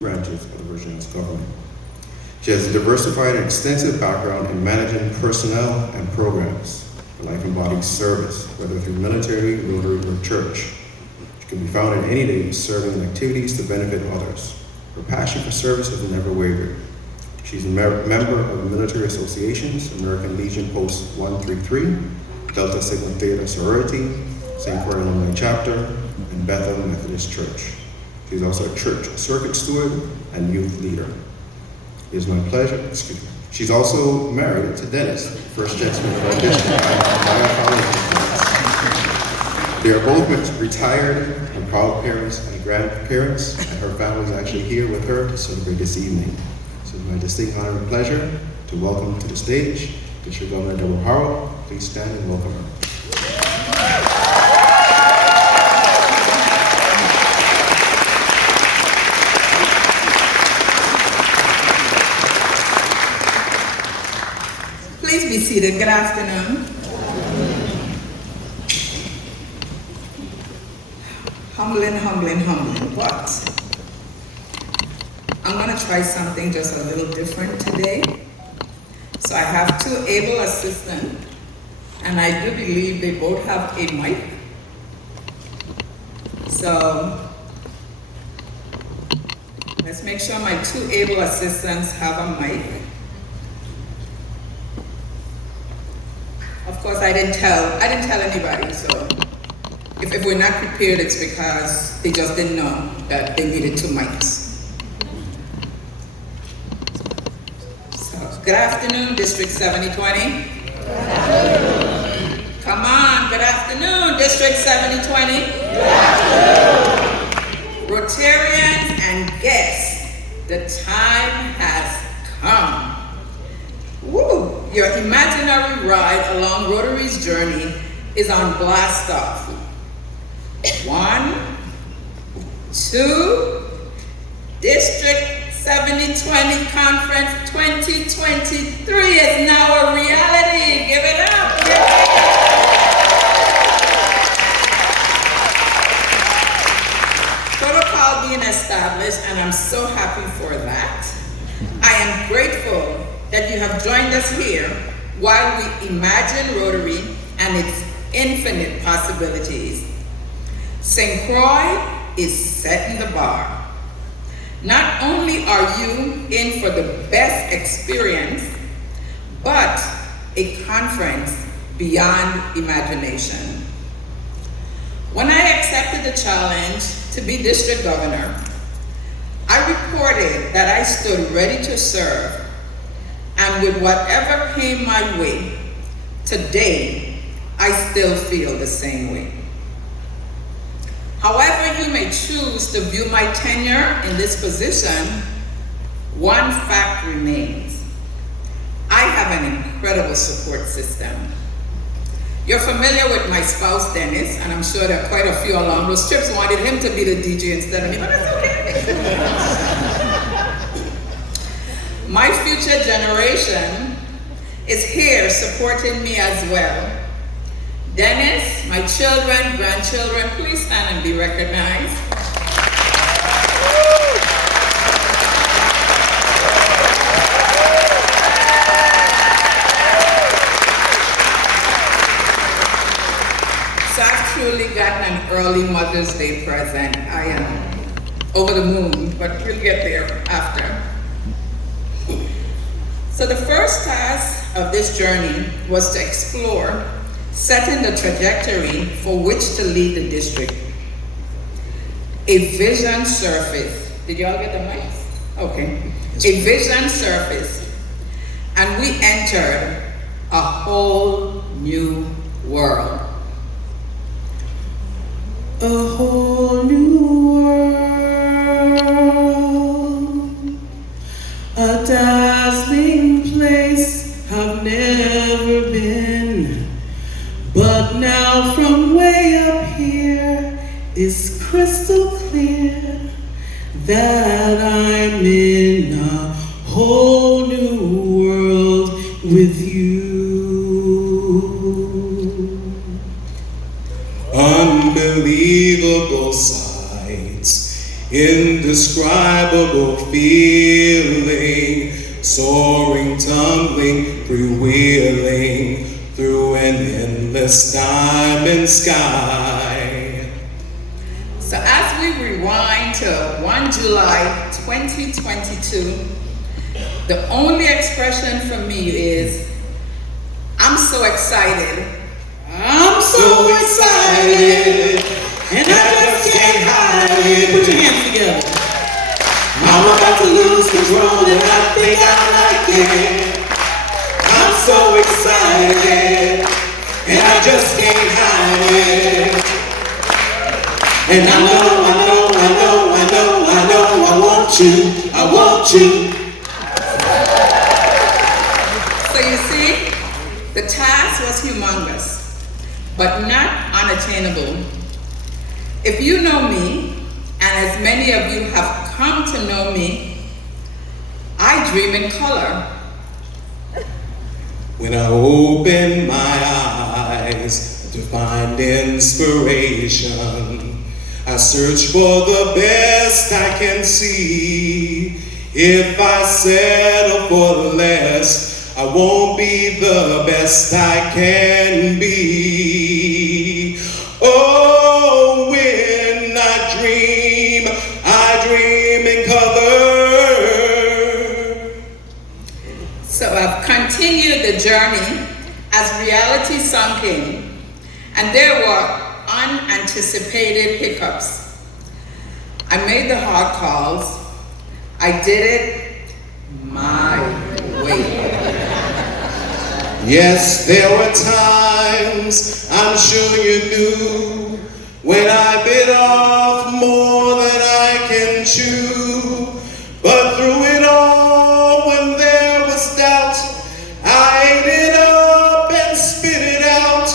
branches of the Virgin Islands government. She has a diversified and extensive background in managing personnel and programs. Her life embodies service, whether through military, Rotary, or church. She can be found in any day serving in activities to benefit others. Her passion for service has never wavered. She's a member of military associations, American Legion Post 133, Delta Sigma Theta Sorority, St. Croix Alumni Chapter, and Bethel Methodist Church. She's also a church circuit steward and youth leader. It is my pleasure, she's also married to Dennis, first gentleman of our district. They are both retired and proud parents and grandparents, and her family is actually here with her to celebrate this evening. So it's my distinct honor and pleasure to welcome to the stage District Governor Deborah Harrell. Please stand and welcome her. Please be seated. Good afternoon. Humbling. What? I'm going to try something just a little different today. So I have two able assistants, and I do believe they both have a mic. So let's make sure my two able assistants have a mic. Of course, I didn't tell anybody, so if we're not prepared, it's because they just didn't know that they needed two mics. So, good afternoon, District 7020. Good afternoon. Come on, good afternoon, District 7020. Good afternoon. Rotarians and guests, the time has come. Woo! Your imaginary ride along Rotary's journey is on blast off. 1, 2, District 7020 Conference 2023 is now a reality. Give it up. Protocol being established, and I'm so happy for that. I am grateful that you have joined us here while we imagine Rotary and its infinite possibilities. St. Croix is setting the bar. Not only are you in for the best experience, but a conference beyond imagination. When I accepted the challenge to be district governor, I reported that I stood ready to serve, and with whatever came my way, today, I still feel the same way. However you may choose to view my tenure in this position, one fact remains. I have an incredible support system. You're familiar with my spouse, Dennis, and I'm sure there are quite a few along those trips wanted him to be the DJ instead of me, but that's okay. My future generation is here supporting me as well. Dennis, my children, grandchildren, please stand and be recognized. So I've truly gotten an early Mother's Day present. I am over the moon, but we'll get there after. So the first task of this journey was to explore setting the trajectory for which to lead the district. A vision surfaced. Did y'all get the mics? Okay. A vision surfaced, and we entered a whole new world. A whole new world, a dazzling place I've never been. But now from way up here, it's crystal clear that I'm in a whole new world with you. Unbelievable sights, indescribable feeling, soaring, tumbling, freewheeling through an endless diamond sky. So as we rewind to 1 July 2022, the only expression from me is, I'm so excited. I'm so excited, and I just can't hide it. Put your hands together. I'm about to lose control, and I think I like it. I'm so excited, and I just can't hide it. And I want you, I want you. So you see, the task was humongous, but not unattainable. If you know me, and as many of you have come to know me, I dream in color. When I open my eyes to find inspiration, I search for the best I can see. If I settle for less, I won't be the best I can be. Oh, when I dream in color. So I've continued the journey as reality sunk in, and there were unanticipated hiccups. I made the hard calls. I did it my way. Yes, there were times, I'm sure you knew, when I bit off more than I can chew. But through it all, when there was doubt, I ate it up and spit it out.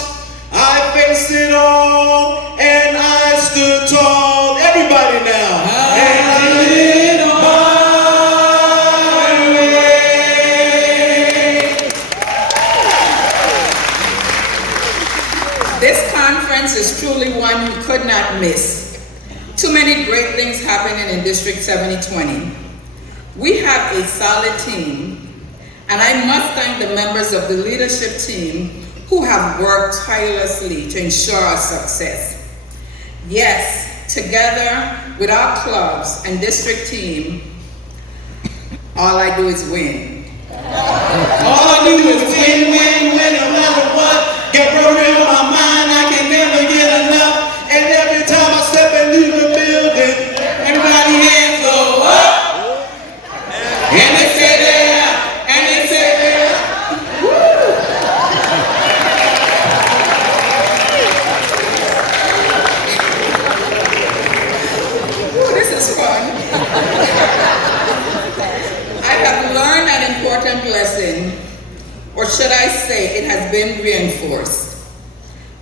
I faced it all, and I stood tall. Everybody now. And I did it my way. This conference is truly one you could not miss. Too many great things happening in District 7020. We have a solid team, and I must thank the members of the leadership team who have worked tirelessly to ensure our success. Yes, together with our clubs and district team, all I do is win. All I do is win, win, win, no matter what. Get programmed in my mind, I can never get enough. And every time I step into the building, everybody hands go up. And they say there, and they say there. Ooh, this is fun. I have learned an important lesson, or should I say it has been reinforced.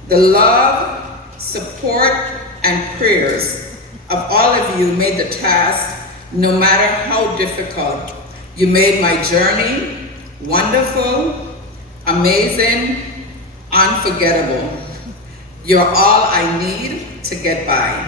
The love, support, and prayers of all of you made the task, no matter how difficult. You made my journey wonderful, amazing, unforgettable. You're all I need to get by.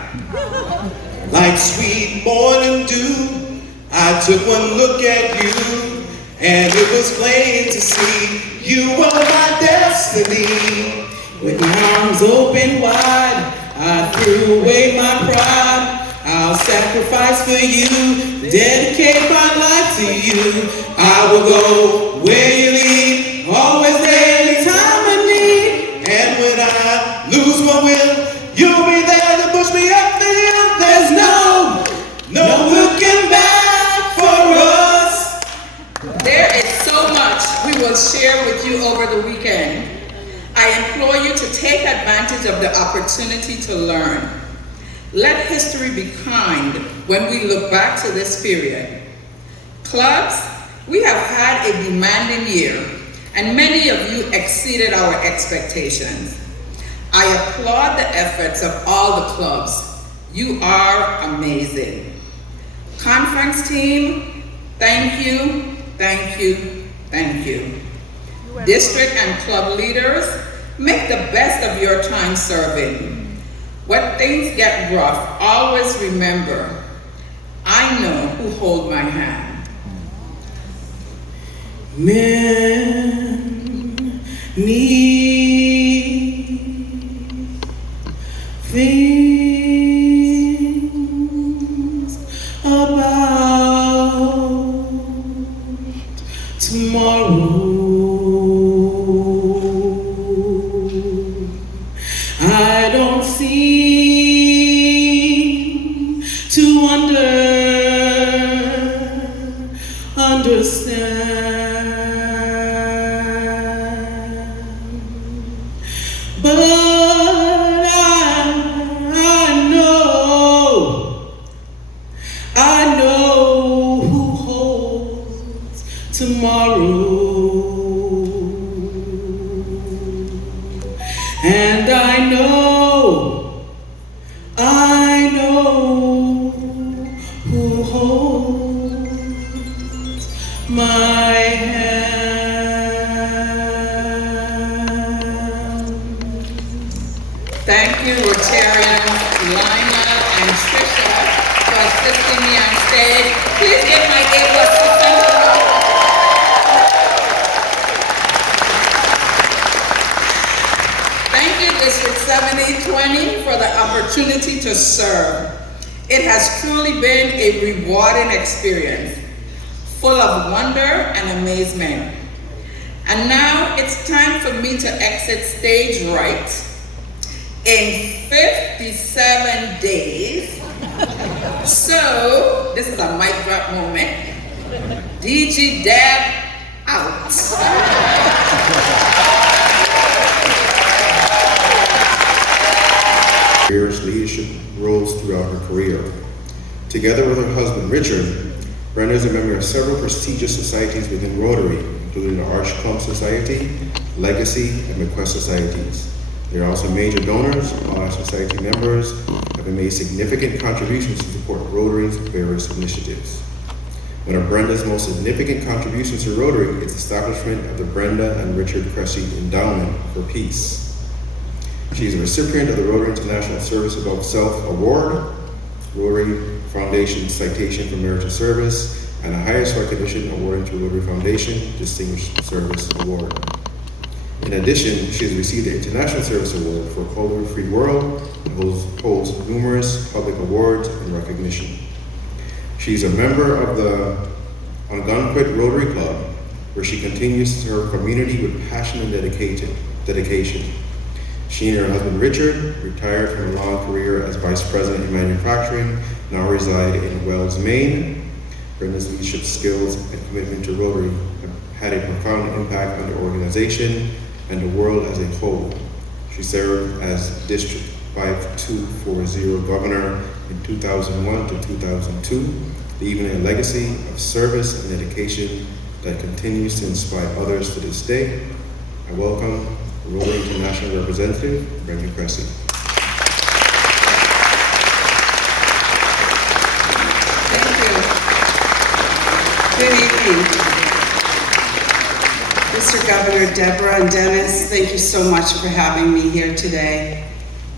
Like sweet morning dew, I took one look at you, and it was plain to see you were my destiny. With my arms open wide, I threw away my pride. I'll sacrifice for you, dedicate my life to you. I will go where you lead, always there anytime I need. And when I lose my will, you'll be there to push me up the hill. There's no looking back for us. There is so much we will share with you over the weekend. I implore you to take advantage of the opportunity to learn. Let history be kind when we look back to this period. Clubs, we have had a demanding year, and many of you exceeded our expectations. I applaud the efforts of all the clubs. You are amazing. Conference team, thank you, thank you, thank you. District and club leaders, make the best of your time serving. When things get rough, always remember, I know who hold my hand. Many things about tomorrow. I don't seem to understand, but I know who holds tomorrow, and I know who holds my hand. Thank you, Rotarians Lima and Trisha, for assisting me on stage. Please give my able assistant a round. Thank you, District 7020, for the opportunity to serve. It has truly been a rewarding experience, full of wonder and amazement. And now it's time for me to exit stage right. In 57 days, so this is a mic drop moment. DG Deb out. Various leadership roles throughout her career. Together with her husband, Richard, Brenda is a member of several prestigious societies within Rotary, including the Arch Clump Society, Legacy, and Bequest Societies. They are also major donors. All our society members have made significant contributions to support Rotary's various initiatives. One of Brenda's most significant contributions to Rotary is the establishment of the Brenda and Richard Cressy Endowment for Peace. She is a recipient of the Rotary International Service Above Self Award, Rotary Foundation Citation for Meritorious Service, and the highest recognition awarded to Rotary Foundation Distinguished Service Award. In addition, she has received the International Service Award for Polio Free World and holds numerous public awards and recognition. She is a member of the Algonquin Rotary Club, where she continues to serve her community with passion and dedication. She and her husband Richard, retired from a long career as Vice President in Manufacturing, now reside in Wells, Maine. Brenda's leadership skills and commitment to Rotary have had a profound impact on the organization and the world as a whole. She served as District 5240 Governor in 2001 to 2002, leaving a legacy of service and dedication that continues to inspire others to this day. I welcome Rotary International Representative, Brenda Cressy. Thank you. Good evening. Mr. Governor, Deborah and Dennis, thank you so much for having me here today.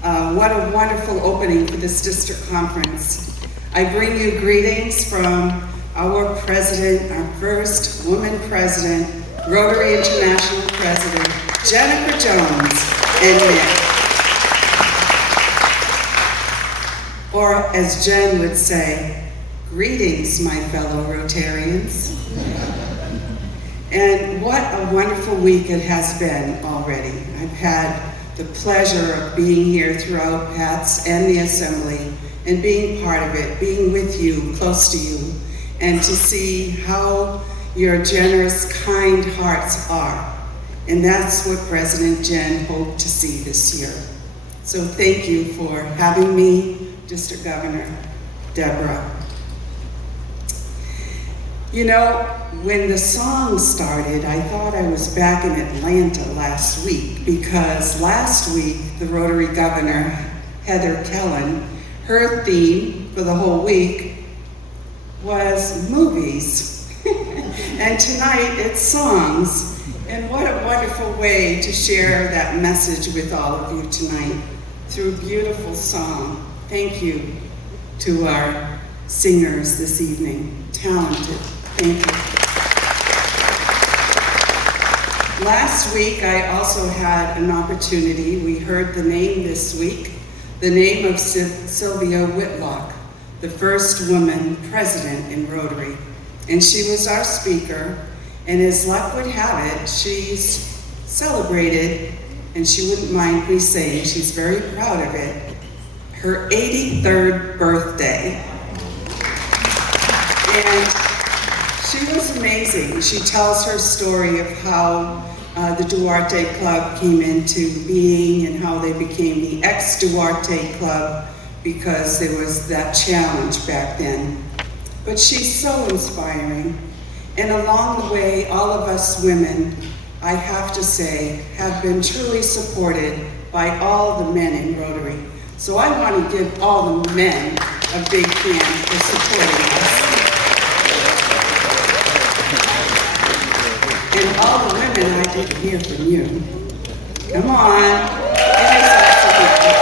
What a wonderful opening for this district conference. I bring you greetings from our president, our first woman president, Rotary International President, Jennifer Jones, and Nick. Or as Jen would say, greetings, my fellow Rotarians. And what a wonderful week it has been already. I've had the pleasure of being here throughout PATS and the Assembly and being part of it, being with you, close to you, and to see how your generous, kind hearts are. And that's what President Jen hoped to see this year. So thank you for having me, District Governor Deborah. You know, when the song started, I thought I was back in Atlanta last week, because last week, the Rotary Governor, Heather Kellen, her theme for the whole week was movies. And tonight it's songs. And what a wonderful way to share that message with all of you tonight through beautiful song. Thank you to our singers this evening. Talented. Thank you. Last week, I also had an opportunity. We heard the name this week, the name of Sylvia Whitlock, the first woman president in Rotary. And she was our speaker, and as luck would have it, she's celebrated, and she wouldn't mind me saying, she's very proud of it, her 83rd birthday. And she was amazing. She tells her story of how the Duarte Club came into being and how they became the ex-Duarte Club because there was that challenge back then. But she's so inspiring. And along the way, all of us women, I have to say, have been truly supported by all the men in Rotary. So I want to give all the men a big hand for supporting us. And all the women, I didn't hear from you. Come on, give yourselves a hand.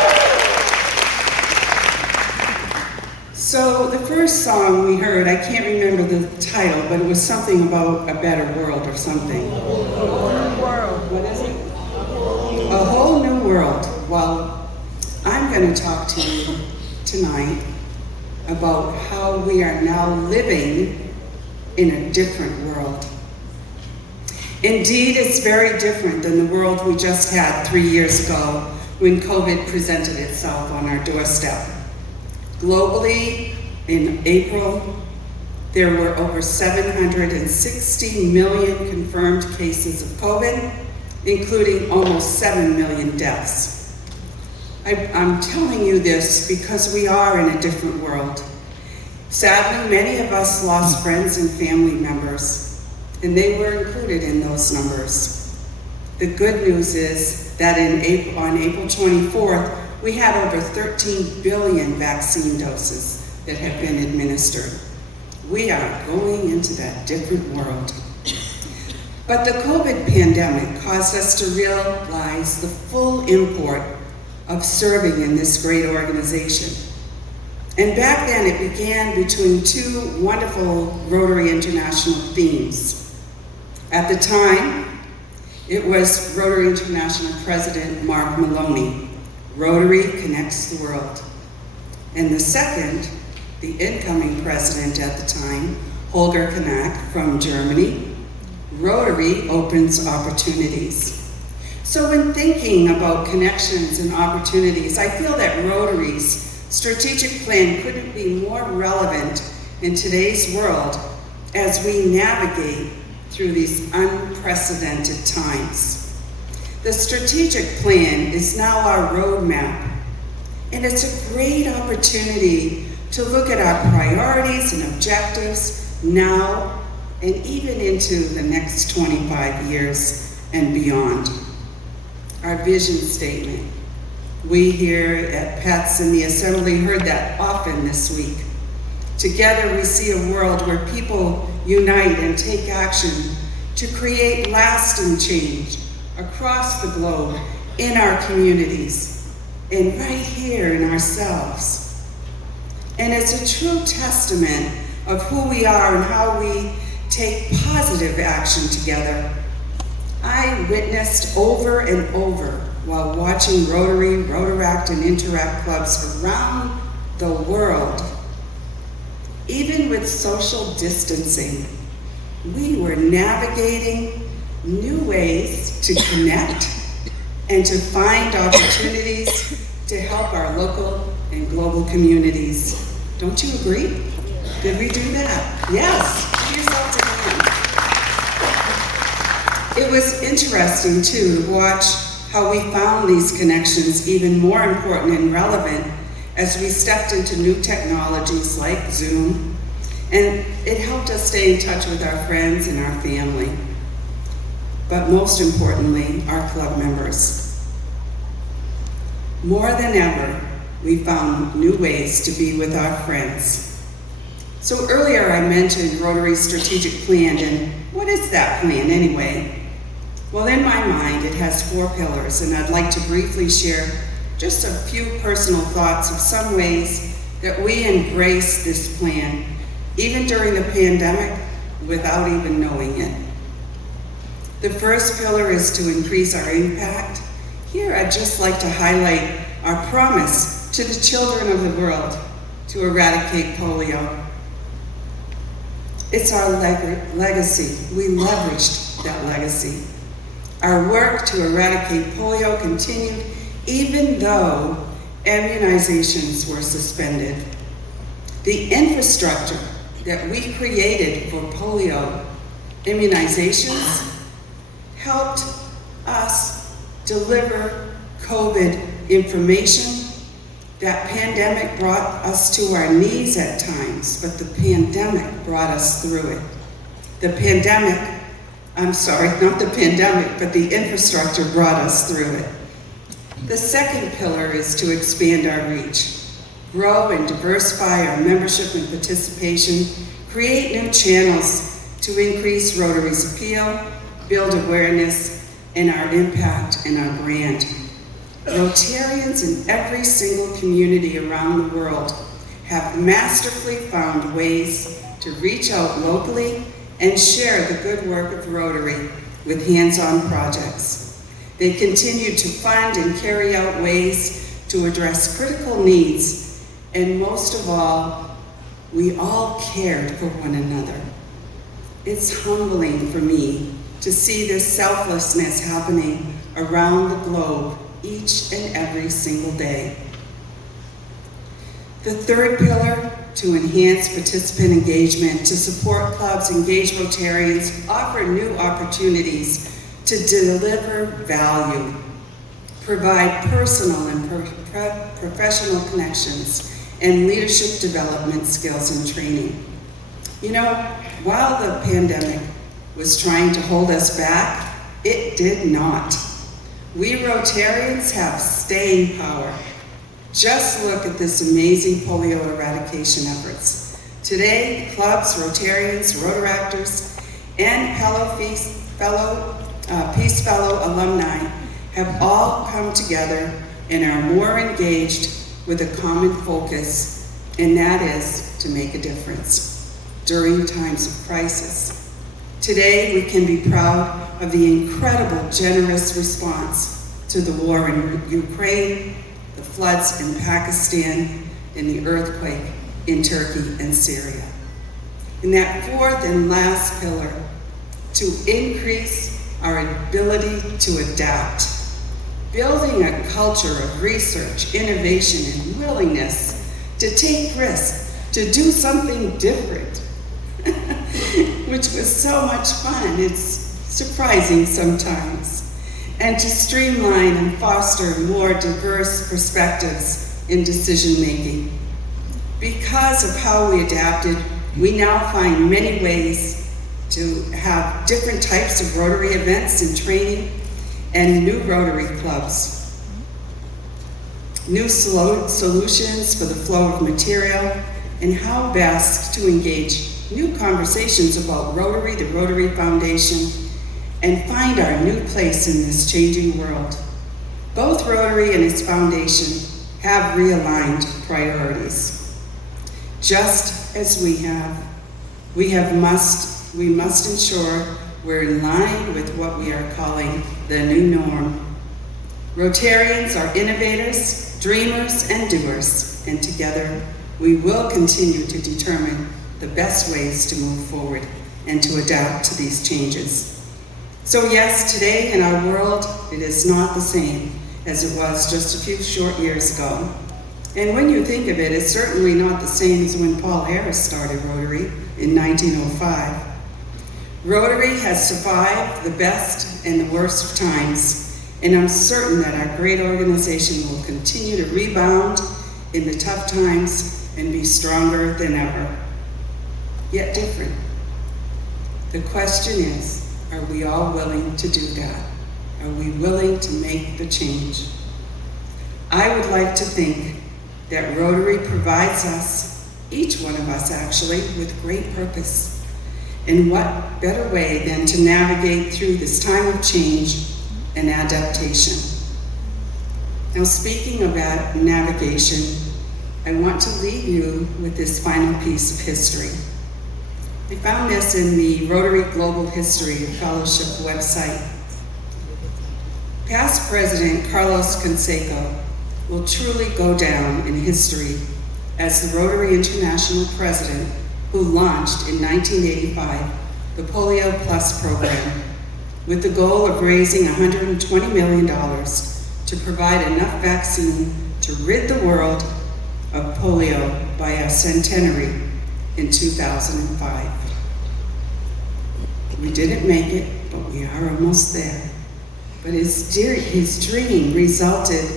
So the first song we heard, I can't remember the title, but it was something about a better world or something. A whole new world. What is it? A whole new world. Well, I'm going to talk to you tonight about how we are now living in a different world. Indeed, it's very different than the world we just had 3 years ago when COVID presented itself on our doorstep. Globally, in April, there were over 760 million confirmed cases of COVID, including almost 7 million deaths. I'm telling you this because we are in a different world. Sadly, many of us lost friends and family members, and they were included in those numbers. The good news is that on April 24th, we had over 13 billion vaccine doses that have been administered. We are going into that different world. But the COVID pandemic caused us to realize the full import of serving in this great organization. And back then it began between two wonderful Rotary International themes. At the time, it was Rotary International President Mark Maloney, Rotary Connects the World. And the second, the incoming president at the time, Holger Knack from Germany, Rotary Opens Opportunities. So when thinking about connections and opportunities, I feel that Rotary's strategic plan couldn't be more relevant in today's world as we navigate through these unprecedented times. The strategic plan is now our roadmap, and it's a great opportunity to look at our priorities and objectives now and even into the next 25 years and beyond. Our vision statement. We here at PETS in the Assembly heard that often this week. Together we see a world where people unite and take action to create lasting change across the globe, in our communities, and right here in ourselves. And it's a true testament of who we are and how we take positive action together. I witnessed over and over while watching Rotary, Rotaract, and Interact clubs around the world. Even with social distancing, we were navigating new ways to connect and to find opportunities to help our local and global communities. Don't you agree? Did we do that? Yes, give yourself a hand. It was interesting too to watch how we found these connections even more important and relevant as we stepped into new technologies like Zoom, and it helped us stay in touch with our friends and our family. But most importantly, our club members. More than ever, we found new ways to be with our friends. So earlier I mentioned Rotary's strategic plan, and what is that plan anyway? Well, in my mind, it has 4 pillars, and I'd like to briefly share just a few personal thoughts of some ways that we embrace this plan, even during the pandemic, without even knowing it. The first pillar is to increase our impact. Here, I'd just like to highlight our promise to the children of the world to eradicate polio. It's our legacy. We leveraged that legacy. Our work to eradicate polio continued even though immunizations were suspended. The infrastructure that we created for polio immunizations helped us deliver COVID information. That pandemic brought us to our knees at times, but the pandemic brought us through it. The infrastructure brought us through it. The second pillar is to expand our reach, grow and diversify our membership and participation, create new channels to increase Rotary's appeal, build awareness, and our impact and our brand. Rotarians in every single community around the world have masterfully found ways to reach out locally and share the good work of Rotary with hands-on projects. They continue to fund and carry out ways to address critical needs, and most of all, we all cared for one another. It's humbling for me to see this selflessness happening around the globe each and every single day. The third pillar, to enhance participant engagement, to support clubs, engage Rotarians, offer new opportunities to deliver value, provide personal and professional connections, and leadership development skills and training. You know, while the pandemic was trying to hold us back, it did not. We Rotarians have staying power. Just look at this amazing polio eradication efforts. Today, clubs, Rotarians, Rotaractors, and Peace Fellow alumni have all come together and are more engaged with a common focus, and that is to make a difference during times of crisis. Today, we can be proud of the incredible, generous response to the war in Ukraine, the floods in Pakistan, and the earthquake in Turkey and Syria. And that fourth and last pillar, to increase our ability to adapt, building a culture of research, innovation, and willingness to take risks, to do something different, which was so much fun. It's surprising sometimes. And to streamline and foster more diverse perspectives in decision-making. Because of how we adapted, we now find many ways to have different types of Rotary events and training and new Rotary clubs. New solutions for the flow of material and how best to engage new conversations about Rotary, the Rotary Foundation, and find our new place in this changing world. Both Rotary and its foundation have realigned priorities. Just as we must ensure we're in line with what we are calling the new norm. Rotarians are innovators, dreamers, and doers, and together we will continue to determine the best ways to move forward and to adapt to these changes. So yes, today in our world, it is not the same as it was just a few short years ago. And when you think of it, it's certainly not the same as when Paul Harris started Rotary in 1905. Rotary has survived the best and the worst of times, and I'm certain that our great organization will continue to rebound in the tough times and be stronger than ever, yet different. The question is, are we all willing to do that? Are we willing to make the change? I would like to think that Rotary provides us, each one of us actually, with great purpose. And what better way than to navigate through this time of change and adaptation? Now, speaking of navigation, I want to leave you with this final piece of history. I found this in the Rotary Global History Fellowship website. Past President Carlos Canseco will truly go down in history as the Rotary International President who launched in 1985 the Polio Plus program with the goal of raising $120 million to provide enough vaccine to rid the world of polio by a centenary in 2005. We didn't make it, but we are almost there. But his dream resulted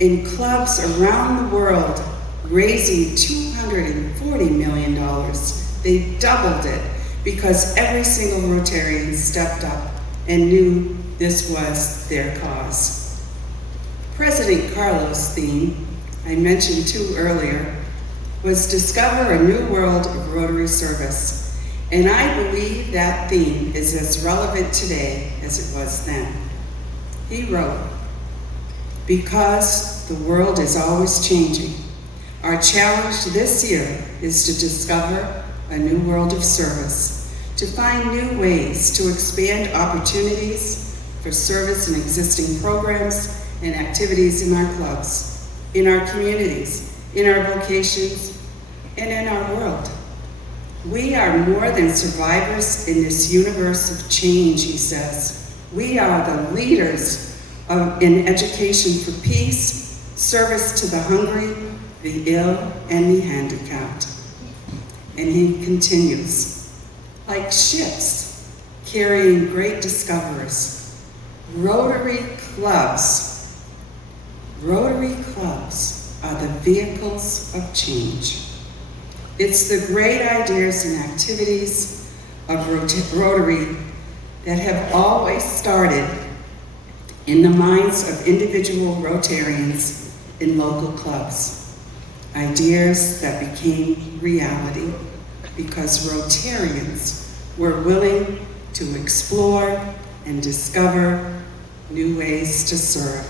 in clubs around the world raising $240 million. They doubled it because every single Rotarian stepped up and knew this was their cause. President Carlos' theme, I mentioned too earlier, was Discover a New World of Rotary Service. And I believe that theme is as relevant today as it was then. He wrote, "Because the world is always changing, our challenge this year is to discover a new world of service, to find new ways to expand opportunities for service in existing programs and activities in our clubs, in our communities, in our vocations, and in our world. We are more than survivors in this universe of change," he says. "We are the leaders in education for peace, service to the hungry, the ill, and the handicapped." And he continues, "Like ships carrying great discoveries, Rotary clubs are the vehicles of change. It's the great ideas and activities of Rotary that have always started in the minds of individual Rotarians in local clubs. Ideas that became reality because Rotarians were willing to explore and discover new ways to serve."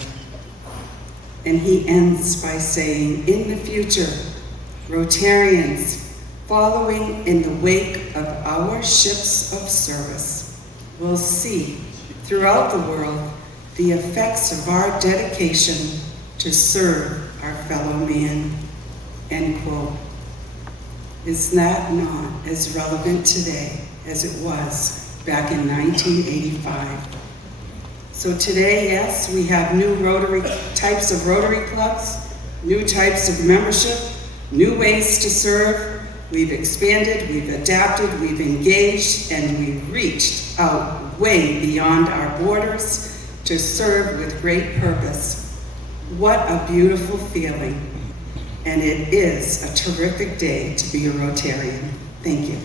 And he ends by saying, "In the future, Rotarians, following in the wake of our ships of service, will see throughout the world the effects of our dedication to serve our fellow man." End quote. Is that not as relevant today as it was back in 1985? So today, yes, we have new types of Rotary clubs, new types of membership, new ways to serve. We've expanded, we've adapted, we've engaged, and we've reached out way beyond our borders to serve with great purpose. What a beautiful feeling. And it is a terrific day to be a Rotarian. Thank you.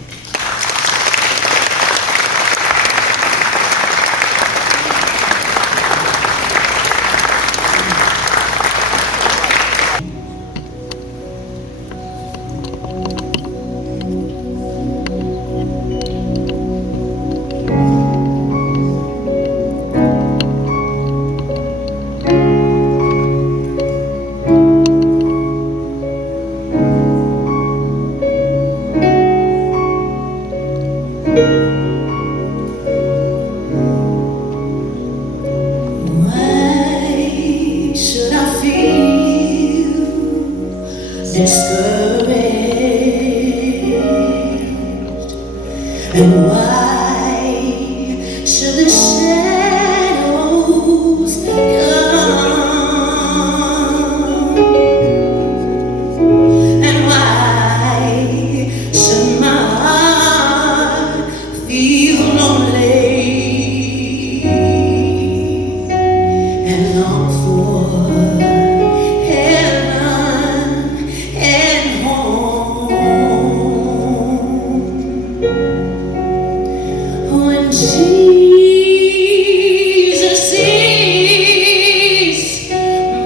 Discouraged, and why should the shadows come, and why should my heart feel lonely and long for Jesus is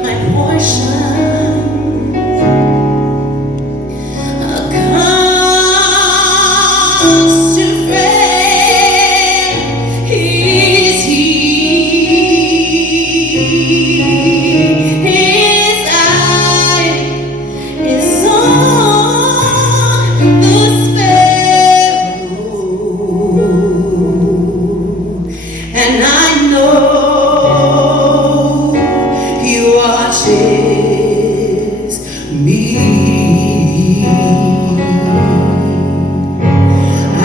my portion, a constant friend is He. His eye is know He watches me.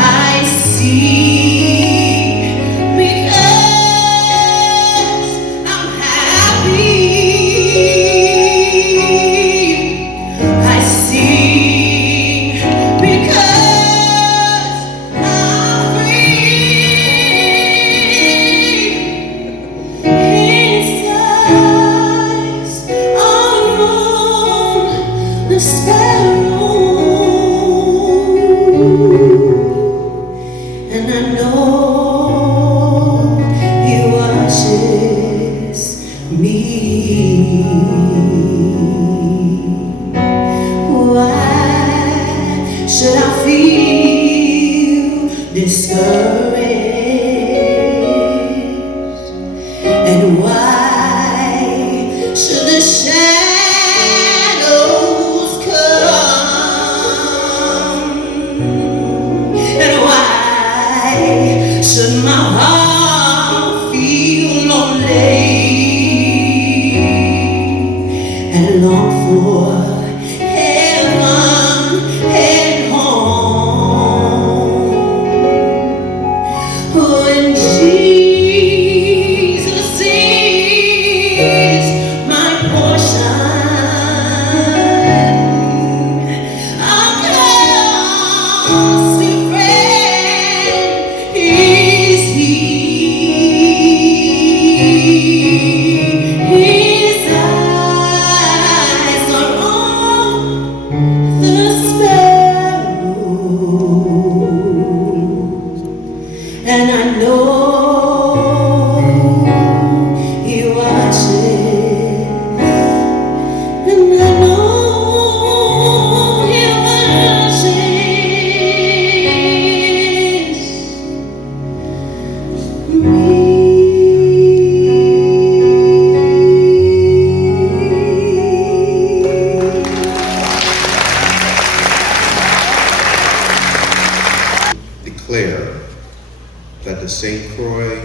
I see because I'm happy. I see because I'm free. His eyes are on the sparrow, and I know He watches me. Why should I feel discouraged? And why should the shadows come? And why should my heart feel lonely and long for heaven and home? When Jesus is my portion, I'm constant friend is He. His eyes are on the sparrow, and I know He watches, and I know He watches Declare that the St. Croix,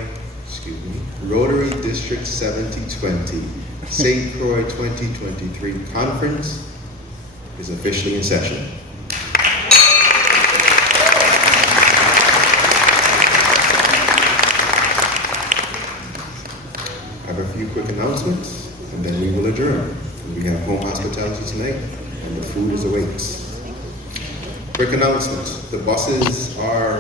Rotary District 7020, St. Croix 2023 Conference is officially in session. I have a few quick announcements, and then we will adjourn. We have home hospitality tonight, and the food is awaits. Quick announcements. The buses are